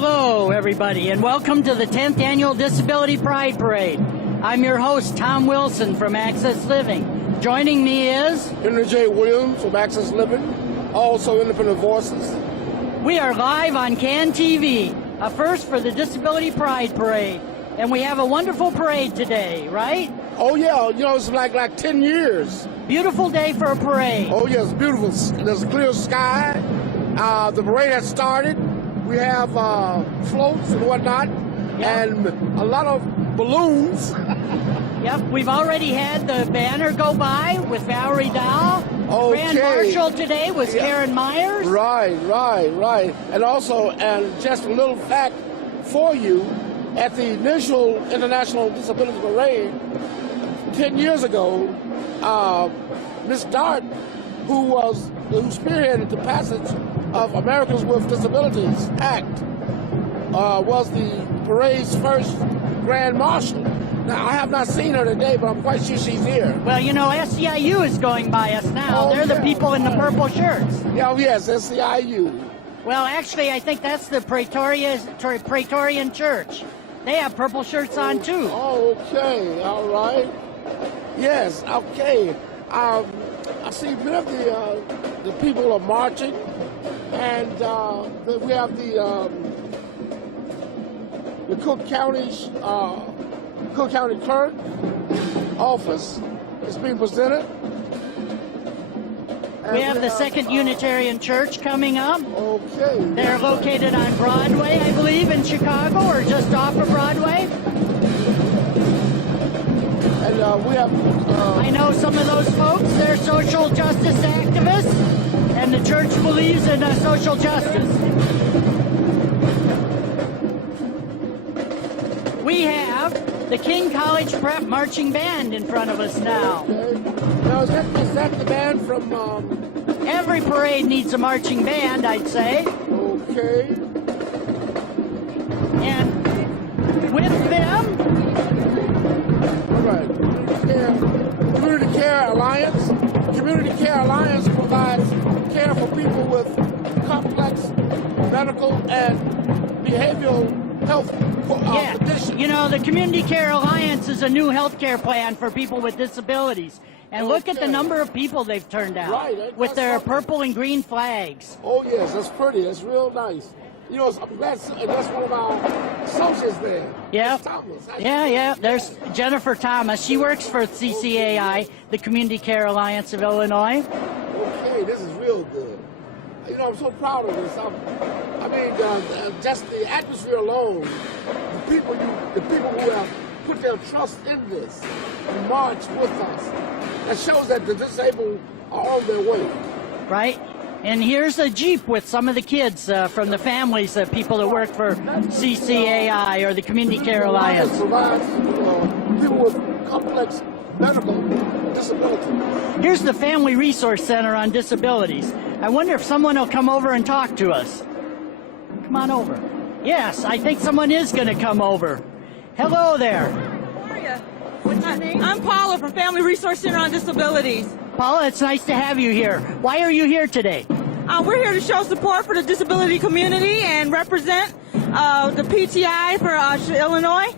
Hello, everybody, and welcome to the 10th Annual Disability Pride Parade. I'm your host, Tom Wilson from Access Living. Joining me is Henry J. Williams from Access Living, also Independent Voices. We are live on CAN TV, a first for the Disability Pride Parade. And we have a wonderful parade today, right? Oh, yeah. You know, it's like 10 years. Beautiful day for a parade. Oh, yes, beautiful. There's a clear sky. The parade has started. We have floats and whatnot, and a lot of balloons. Yep, we've already had the banner go by with Valerie Dow. Okay. Grand Marshal today was Karen Myers. Right. And also, and just a little fact for you, at the initial International Disability Parade 10 years ago, Miss Dart, who spearheaded the passage of Americans with Disabilities Act, was the parade's first Grand Marshal. Now, I have not seen her today, but I'm quite sure she's here. Well, you know, SCIU is going by us now. They're the people in the purple shirts. Yeah, yes, SCIU. Well, actually, I think that's the Praetorian Church. They have purple shirts on, too. Oh, okay. All right. Yes, okay. I see many of the people are marching, and we have the Cook County Clerk office is being presented. And we have the Second Unitarian Church coming up. Okay. They're located on Broadway, I believe, in Chicago, or just off of Broadway. And we have... I know some of those folks. They're social justice activists, and the church believes in social justice. We have the King College Prep Marching Band in front of us now. Okay. Now, is that the band from... Every parade needs a marching band, I'd say. Okay. And with them... All right. Community Care Alliance. Community Care Alliance provides care for people with complex medical and behavioral health conditions. You know, the Community Care Alliance is a new health care plan for people with disabilities. And look at the number of people they've turned out with their purple and green flags. Oh, yes, that's pretty. That's real nice. You know, I'm glad that's one of our associates there. Yeah. Yeah. There's Jennifer Thomas. She works for CCAI, the Community Care Alliance of Illinois. Okay, this is real good. You know, I'm so proud of this. Just the atmosphere alone, the people who have put their trust in this and march with us, that shows that the disabled are on their way. Right. And here's a Jeep with some of the kids from the families of people that work for CCAI or the Community Care Alliance. Provides people with complex medical disabilities. Here's the Family Resource Center on Disabilities. I wonder if someone will come over and talk to us. Come on over. Yes, I think someone is going to come over. Hello there. How are you? What's your name? I'm Paula from Family Resource Center on Disabilities. Paula, it's nice to have you here. Why are you here today? We're here to show support for the disability community and represent the PTI for Illinois.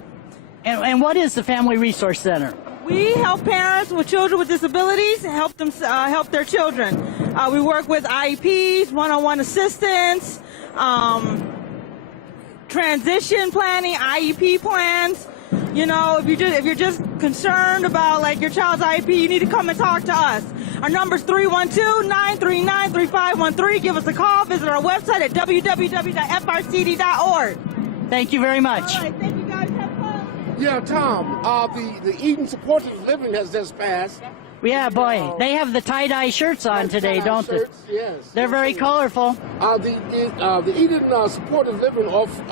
And what is the Family Resource Center? We help parents with children with disabilities help them help their children. We work with IEPs, one-on-one assistance, transition planning, IEP plans. You know, if you're just concerned about like your child's IEP, you need to come and talk to us. Our number's 312-939-3513. Give us a call. Visit our website at www.frcd.org. Thank you very much. All right, thank you guys. Have fun. Yeah, Tom, the Eden Supportive Living has just passed. Yeah, boy, they have the tie-dye shirts on today, don't they? Yes. They're very colorful. The Eden Supportive Living office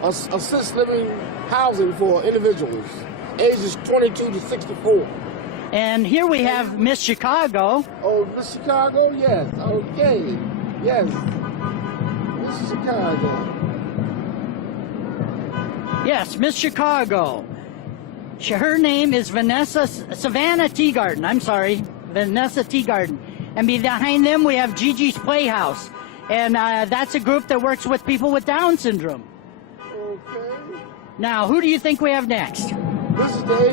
assists living housing for individuals ages 22 to 64. And here we have Miss Chicago. Oh, Miss Chicago, yes. Okay, yes. Miss Chicago. Yes, Miss Chicago. Her name is Savannah Teagarden. I'm sorry, Vanessa Teagarden. And behind them we have Gigi's Playhouse. And that's a group that works with people with Down syndrome. Okay. Now, who do you think we have next? This is the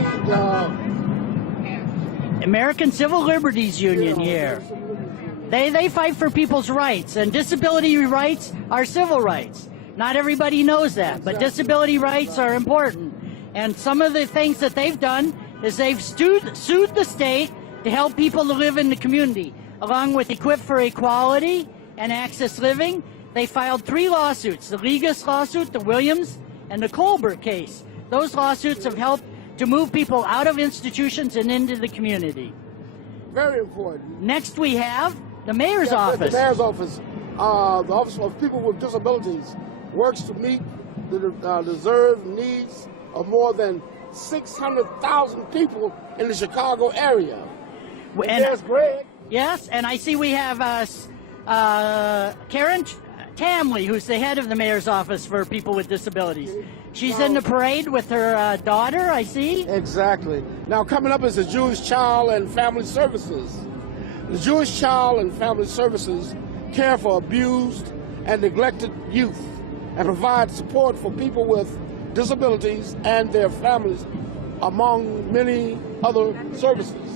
American Civil Liberties Union here. They fight for people's rights, and disability rights are civil rights. Not everybody knows that, but disability rights are important. And some of the things that they've done is they've sued the state to help people to live in the community. Along with Equip for Equality and Access Living, they filed 3 lawsuits: the Legas lawsuit, the Williams, and the Colbert case. Those lawsuits have helped to move people out of institutions and into the community. very important. Next we have the mayor's office. The mayor's office, the Office of People with Disabilities, works to meet the deserved needs of more than 600,000 people in the Chicago area. And- There's Greg. Yes, and I see we have Karen Tamley, who's the head of the mayor's office for people with disabilities. She's in the parade with her daughter, I see. Exactly. Now coming up is the Jewish Child and Family Services. The Jewish Child and Family Services care for abused and neglected youth and provide support for people with disabilities and their families, among many other services.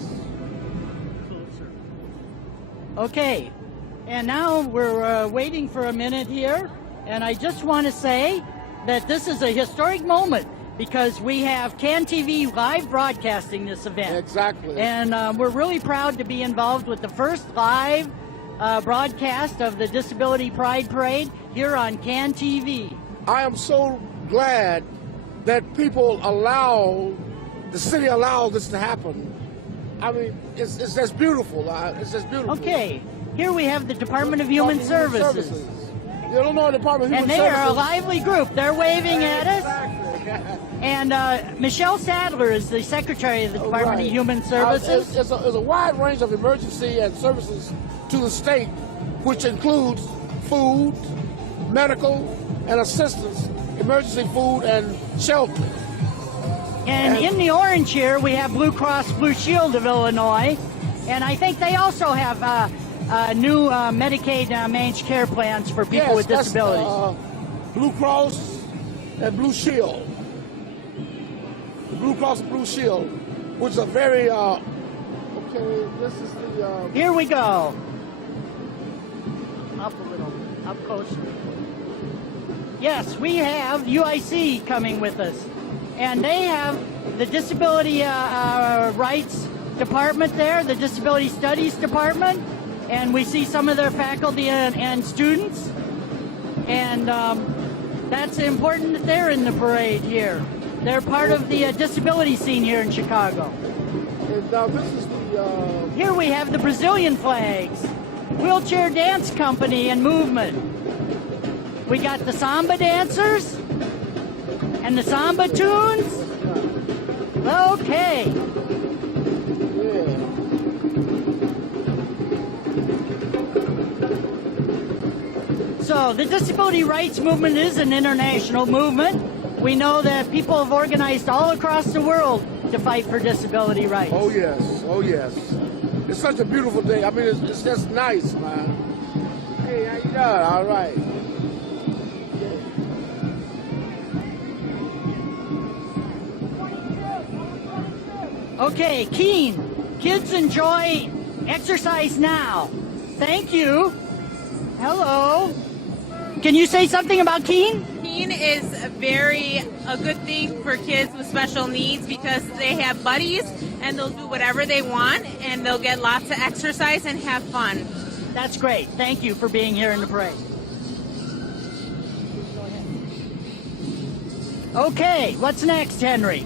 Okay, and now we're waiting for a minute here, and I just want to say that this is a historic moment because we have CAN TV live broadcasting this event. Exactly. And we're really proud to be involved with the first live broadcast of the Disability Pride Parade here on CAN TV. I am so glad that people the city allows this to happen. I mean, it's just beautiful. It's just beautiful. Okay, here we have the Department of Human Services. The Illinois Department of And Human they Services. are a lively group. They're waving at us. Exactly. And Michelle Sadler is the Secretary of the Department Right. of Human Services. It's a wide range of emergency and services to the state, which includes food, medical, and assistance, emergency food and shelter. And in the orange here, we have Blue Cross Blue Shield of Illinois. And I think they also have new Medicaid managed care plans for people with disabilities. That's, Blue Cross and Blue Shield. The Blue Cross and Blue Shield, which is a very, okay, this is the... Here we go. Up a little, up closer. Yes, we have UIC coming with us. And they have the Disability Rights Department there, the Disability Studies Department. And we see some of their faculty and students. And that's important that they're in the parade here. They're part of the disability scene here in Chicago. And now this is the... Here we have the Brazilian flags, Wheelchair Dance Company and Movement. We got the samba dancers and the samba tunes. Okay. So the disability rights movement is an international movement. We know that people have organized all across the world to fight for disability rights. Oh yes, oh yes. It's such a beautiful day. I mean, it's just nice, man. Hey, how you doing? All right. Okay, Keen, kids enjoy exercise now. Thank you. Hello. Can you say something about Keen? Keen is a good thing for kids with special needs because they have buddies and they'll do whatever they want and they'll get lots of exercise and have fun. That's great. Thank you for being here in the parade. Okay, what's next, Henry?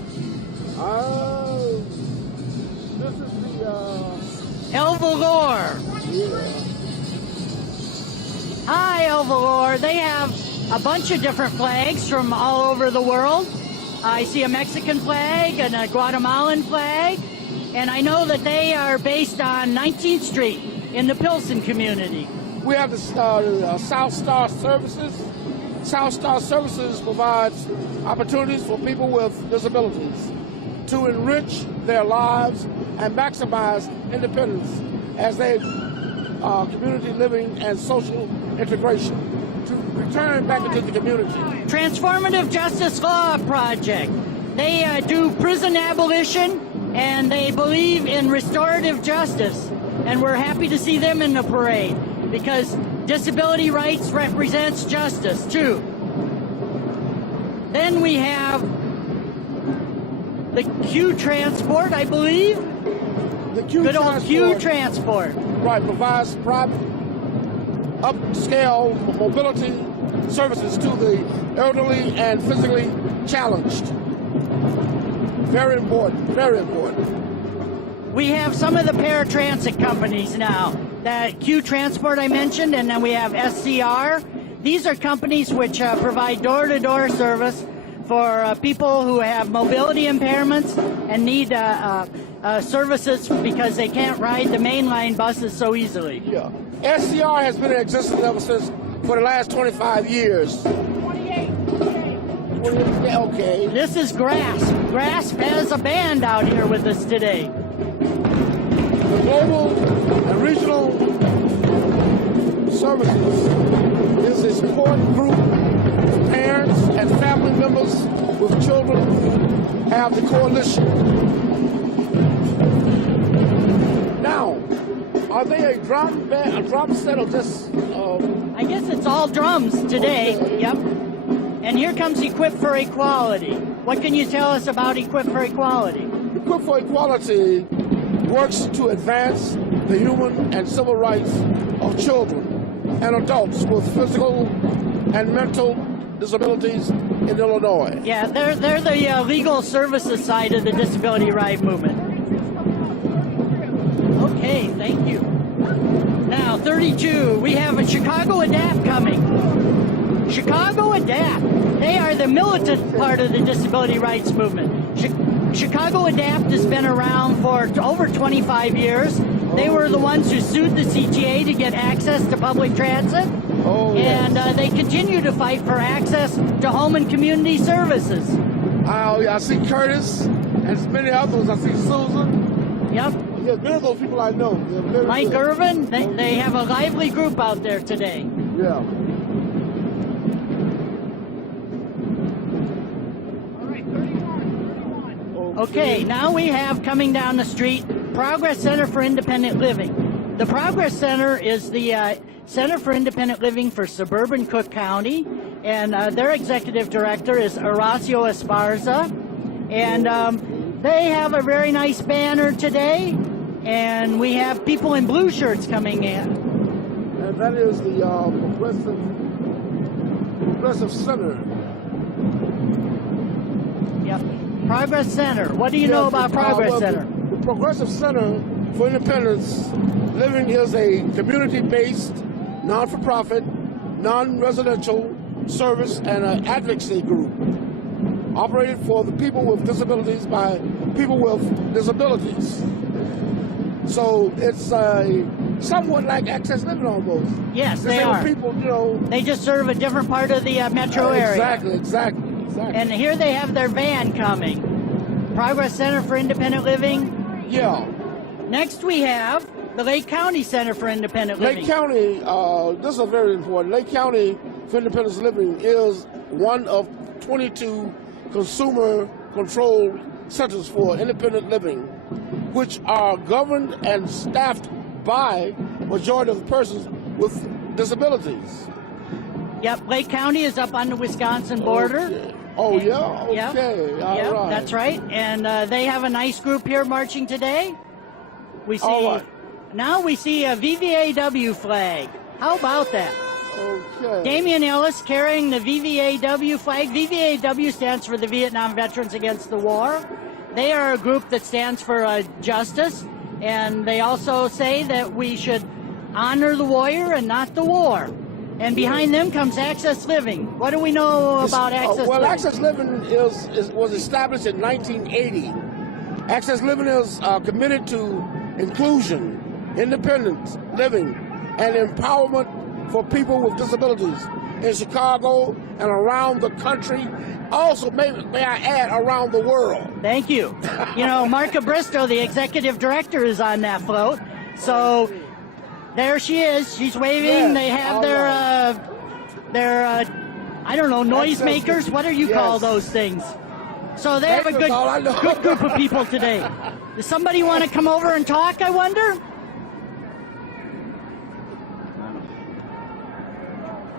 This is the, El Valor. Hi, El Valor. They have a bunch of different flags from all over the world. I see a Mexican flag and a Guatemalan flag. And I know that they are based on 19th Street in the Pilsen community. We have the South Star Services. South Star Services provides opportunities for people with disabilities to enrich their lives and maximize independence as they community living and social integration, to return back into the community. Transformative Justice Law Project. They do prison abolition, and they believe in restorative justice. And we're happy to see them in the parade, because disability rights represents justice, too. Then we have the Q Transport, I believe. The Q Good old Transport, Q Transport. right, provides private upscale mobility services to the elderly and physically challenged. Very important, very important. We have some of the paratransit companies now. That Q Transport I mentioned, and then we have SCR. These are companies which provide door-to-door service for people who have mobility impairments and need services because they can't ride the mainline buses so easily. Yeah. SCR has been in existence ever since for the last 25 years. 28. Okay. This is GRASP. GRASP has a band out here with us today. The global and regional services is a support group for parents and family members with children who have the coalition. Now, are they a drum band, a drum set, or just? I guess it's all drums today. Okay. Yep. And here comes Equip for Equality. What can you tell us about Equip for Equality? Equip for Equality works to advance the human and civil rights of children and adults with physical and mental disabilities in Illinois. Yeah, they're the legal services side of the disability right movement. Okay, thank you. Now, 32, we have a Chicago Adapt coming. Chicago Adapt. They are the militant part of the disability rights movement. Chicago Adapt has been around for over 25 years. They were the ones who sued the CCAI to get access to public transit. Oh, yes. And they continue to fight for access to home and community services. I see Curtis and many others. I see Susan. Yep. Yeah, many of those people I know. Mike Irvin, they have a lively group out there today. Yeah. Okay, now we have coming down the street Progress Center for Independent Living. The Progress Center is the Center for Independent Living for suburban Cook County, and their executive director is Horacio Esparza. And they have a very nice banner today, and we have people in blue shirts coming in. And that is the Progressive Center. Yep. Progress Center. What do you know about Progress Center? The Progressive Center for Independence Living is a community-based, non-for-profit, non-residential service and an advocacy group operated for the people with disabilities by people with disabilities. So it's somewhat like Access Living almost. Yes, they are. People, you know. They just serve a different part of the metro area. Exactly. And here they have their van coming. Progress Center for Independent Living. Yeah. Next we have the Lake County Center for Independent Living. Lake County, this is very important. Lake County for Independent Living is one of 22 consumer-controlled centers for independent living, which are governed and staffed by majority of the persons with disabilities. Yep, Lake County is up on the Wisconsin border. Okay. Oh, yeah? Okay. Yep. All Yep, right. that's right. And they have a nice group here marching today. We see All right. now we see a VVAW flag. How about that? Okay. Damian Ellis carrying the VVAW flag. VVAW stands for the Vietnam Veterans Against the War. They are a group that stands for justice, and they also say that we should honor the warrior and not the war. And behind them comes Access Living. What do we know about Access well, Living? Access Living was established in 1980. Access Living is committed to inclusion, independence, living, and empowerment for people with disabilities in Chicago and around the country. Also, may I add, around the world. Thank you. You know, Mark Bristow, the executive director, is on that float. So There she is. She's waving. Yes, They have all their I don't know, noisemakers. What do you call Yes. those things? So they have a That's all I know. good group of people today. Does somebody want to come over and talk, I wonder?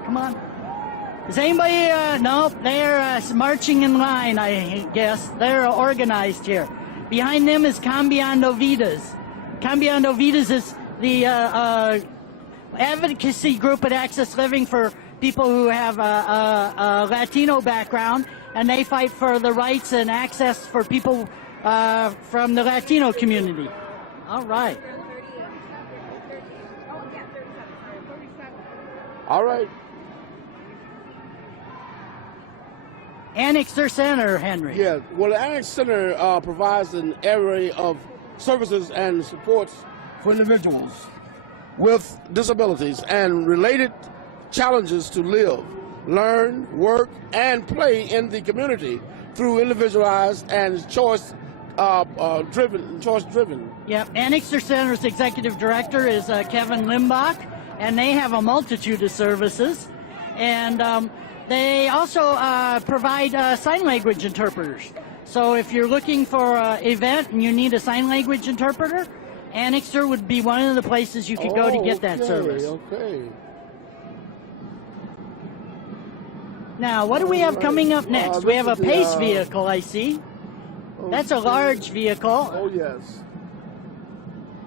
Come on. Is anybody, no, they're marching in line, I guess. They're organized here. Behind them is Cambiando Vidas. Cambiando Vidas is the advocacy group at Access Living for people who have a Latino background, and they fight for the rights and access for people from the Latino community. All right. All right. Annexer Center, Henry. Yeah. Well, the Annex Center provides an array of services and supports for individuals with disabilities and related challenges to live, learn, work, and play in the community through individualized and choice-driven. Yep. Annexer Center's executive director is Kevin Limbach, and they have a multitude of services. And they also provide sign language interpreters. So if you're looking for an event and you need a sign language interpreter, Annexer would be one of the places you could go to get that service. Okay. Now, what do we have coming up next? We have a this is PACE the, vehicle, I see. That's a large vehicle. Oh, yes.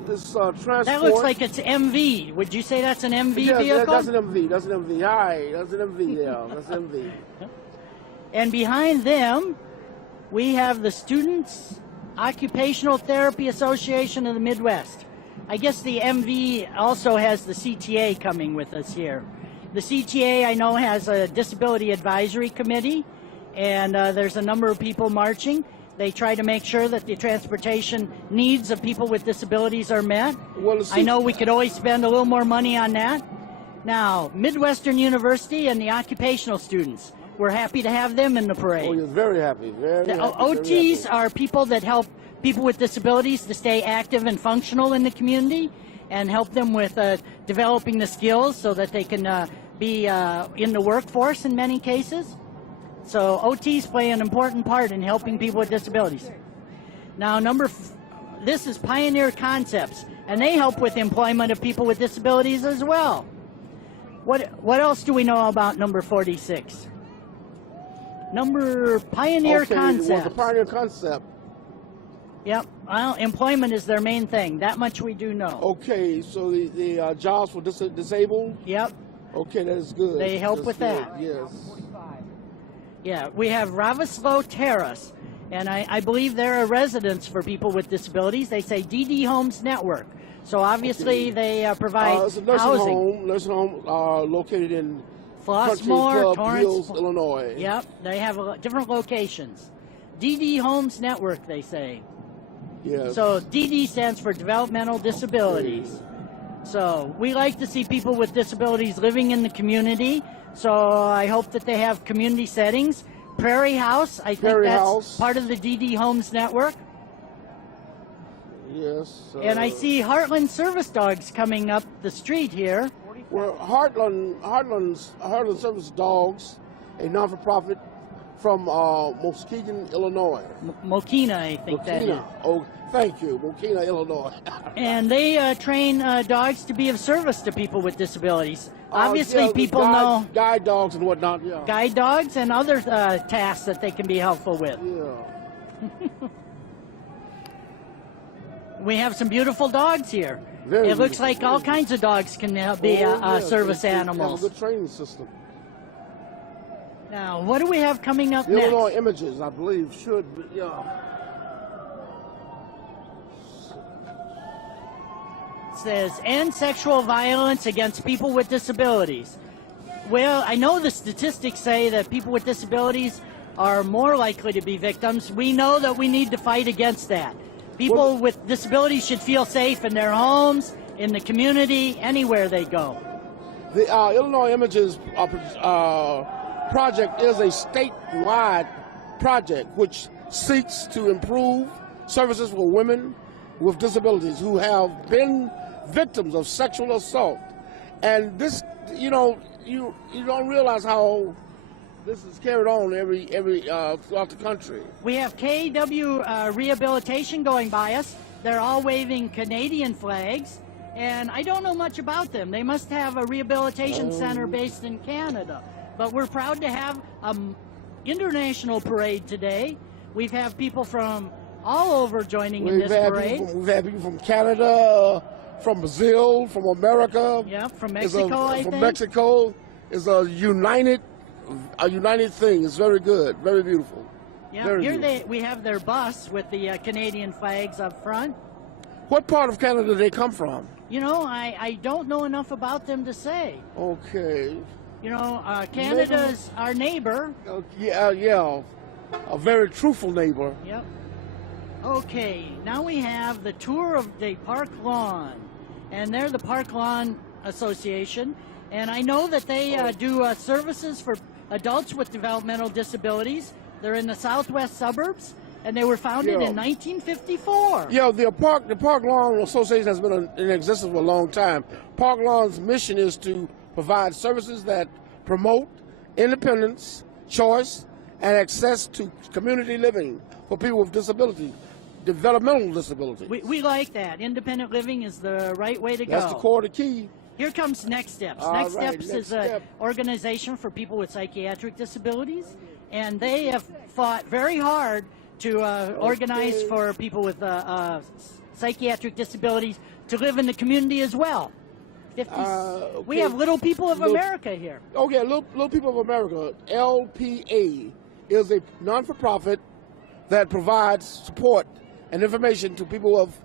This transport. That looks like it's MV. Would you say that's an MV Yeah, vehicle? that's an MV. That's an MV. Hi, that's an MV. Yeah, that's an MV. And behind them, we have the Students Occupational Therapy Association of the Midwest. I guess the MV also has the CTA coming with us here. The CTA, I know, has a Disability Advisory Committee, and there's a number of people marching. They try to make sure that the transportation needs of people with disabilities are met. Well, I know we could always spend a little more money on that. Now, Midwestern University and the occupational students, we're happy to have them in the parade. Oh, you're very happy. Very The happy. OTs very happy. are people that help people with disabilities to stay active and functional in the community and help them with developing the skills so that they can be in the workforce in many cases. So OTs play an important part in helping people with disabilities. Now, this is Pioneer Concepts, and they help with employment of people with disabilities as well. What else do we know about number 46? Pioneer Concepts. Well, the Pioneer Concept. Yep. Well, employment is their main thing. That much we do know. Okay, so the jobs for disabled. Yep. Okay, that is good. They help That's with good. that. Yes. Yeah, we have Ravaslo Terrace, and I believe they're a residence for people with disabilities. They say DD Homes Network. So obviously they provide It's a nursing housing. Nursing home located in Flossmoor, Country Club Torrance, Hills, Illinois. Yep, they have different locations. DD Homes Network, they say. Yes. So DD stands for Developmental Disabilities. So we like to see people with disabilities living in the community. So I hope that they have community settings. Prairie House, I think Prairie that's House. part of the DD Homes Network. Yes. And I see Heartland Service Dogs coming up the street here. Well, Heartland Service Dogs, a non-for-profit from Muskegon, Illinois. Mokina, I think that is. Mokina. Oh, thank you, Mokina, Illinois. And they train dogs to be of service to people with disabilities. Obviously, yeah, people know guide dogs and whatnot. Yeah. guide dogs and other tasks that they can be helpful with. Yeah. We have some beautiful dogs here. Very It looks beautiful. like all kinds of dogs can be Yeah, service they animals. Have a good training system. Now, what do we have coming up Illinois next? Images, I believe, should be. Yeah. It says, end sexual violence against people with disabilities. Well, I know the statistics say that people with disabilities are more likely to be victims. We know that we need to fight against that. People with disabilities should feel safe in their homes, in the community, anywhere they go. The Illinois Images project is a statewide project which seeks to improve services for women with disabilities who have been victims of sexual assault. And this, you don't realize how this is carried on every throughout the country. We have KW Rehabilitation going by us. They're all waving Canadian flags, and I don't know much about them. They must have a rehabilitation center based in Canada. But we're proud to have an international parade today. We've had people from all over joining in this parade. We've had people from Canada, from Brazil, from America. Yeah, from Mexico, I think. From Mexico. It's a united thing. It's very good, very beautiful. Yeah, very here beautiful. we have their bus with the Canadian flags up front. What part of Canada do they come from? You know, I don't know enough about them to say. Okay. You know, Canada's our neighbor. Yeah, a very truthful neighbor. Yep. Okay, now we have the tour of the Park Lawn, and they're the Park Lawn Association, and I know that they do services for adults with developmental disabilities. They're in the southwest suburbs, and they were founded in 1954. Yeah, the Park Lawn Association has been in existence for a long time. Park Lawn's mission is to provide services that promote independence, choice, and access to community living for people with disabilities, developmental disabilities. We like that. Independent living is the right way to go. That's the core, the key. Here comes Next Steps. All Next right, Steps Next is an Step. organization for people with psychiatric disabilities, and they have fought very hard to organize for people with psychiatric disabilities to live in the community as well. We have Little People of America here. Okay, Little People of America, LPA, is a non-for-profit that provides support and information to people of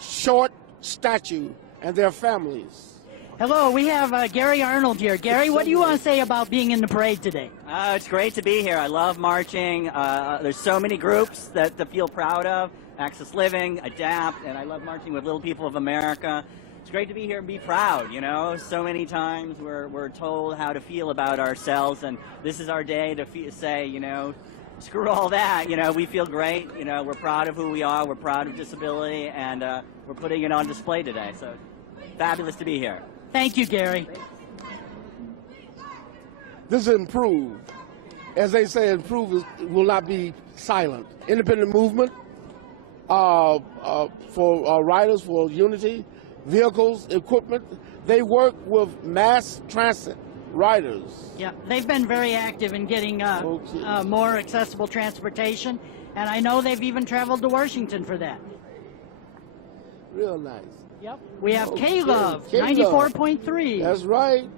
short stature and their families. Hello, we have Gary Arnold here. Gary, what do you want to say about being in the parade today? It's great to be here. I love marching. There's so many groups that to feel proud of. Access Living, ADAPT, and I love marching with Little People of America. It's great to be here and be proud, you know. So many times we're told how to feel about ourselves, and this is our day to say, you know, screw all that. You know, we feel great. You know, we're proud of who we are. We're proud of disability, and we're putting it on display today. So fabulous to be here. Thank you, Gary. This is Improve. As they say, Improve will not be silent. Independent movement for riders, for unity, vehicles, equipment. They work with mass transit riders. Yeah, they've been very active in getting more accessible transportation, and I know they've even traveled to Washington for that. Real nice. Yep. We have K-Love, K-Love. 94.3. That's right.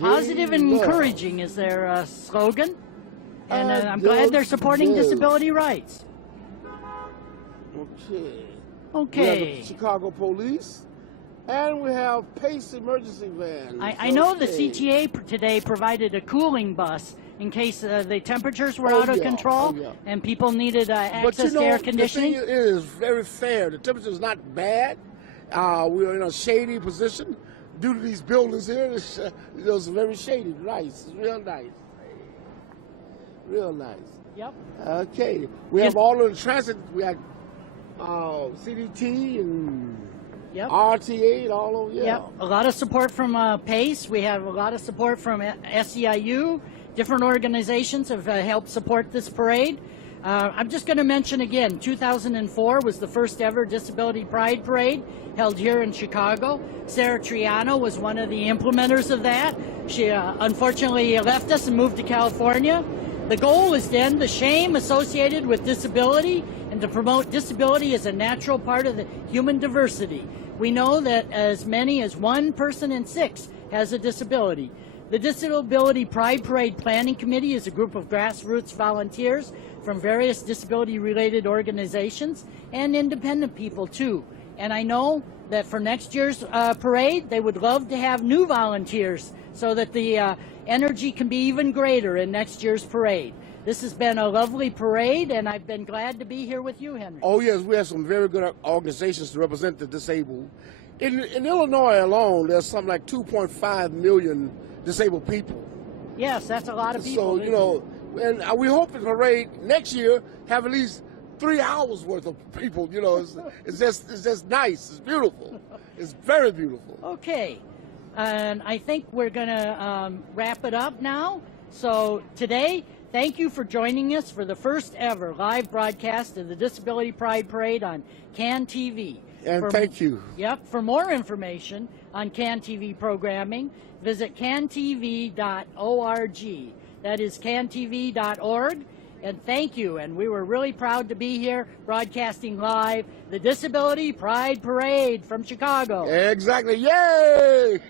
Positive and K-Love. encouraging is their slogan, and I'm Good glad they're supporting deal. disability rights. Okay. Okay. We have the Chicago Police, and we have PACE emergency vans. I know the CCAI today provided a cooling bus in case the temperatures were out of control and people needed access to air conditioning. The thing is, it is very fair. The temperature is not bad. We're in a shady position due to these buildings here. It's very shady. Nice. It's real nice. Real nice. Yep. Okay. We have all of the transit. We have CDT and RTA and all of Yep. A lot of support from PACE. We have a lot of support from SEIU. Different organizations have helped support this parade. I'm just going to mention again, 2004 was the first ever Disability Pride Parade held here in Chicago. Sarah Triano was one of the implementers of that. She unfortunately left us and moved to California. The goal is to end the shame associated with disability and to promote disability as a natural part of the human diversity. We know that as many as 1 person in 6 has a disability. The Disability Pride Parade Planning Committee is a group of grassroots volunteers from various disability-related organizations and independent people, too. And I know that for next year's parade, they would love to have new volunteers so that the energy can be even greater in next year's parade. This has been a lovely parade, and I've been glad to be here with you, Henry. Oh, yes, we have some very good organizations to represent the disabled. In Illinois alone, there's something like 2.5 million disabled people. Yes, that's a lot of people. So, you know, and we hope the parade next year have at least 3 hours worth of people. You know, it's just nice. It's beautiful. It's very beautiful. Okay, and I think we're going to wrap it up now. So today, thank you for joining us for the first ever live broadcast of the Disability Pride Parade on CAN TV. And thank you. Yep. For more information on CAN TV programming, visit cantv.org. That is cantv.org. And thank you. And we were really proud to be here broadcasting live the Disability Pride Parade from Chicago. Exactly. Yay!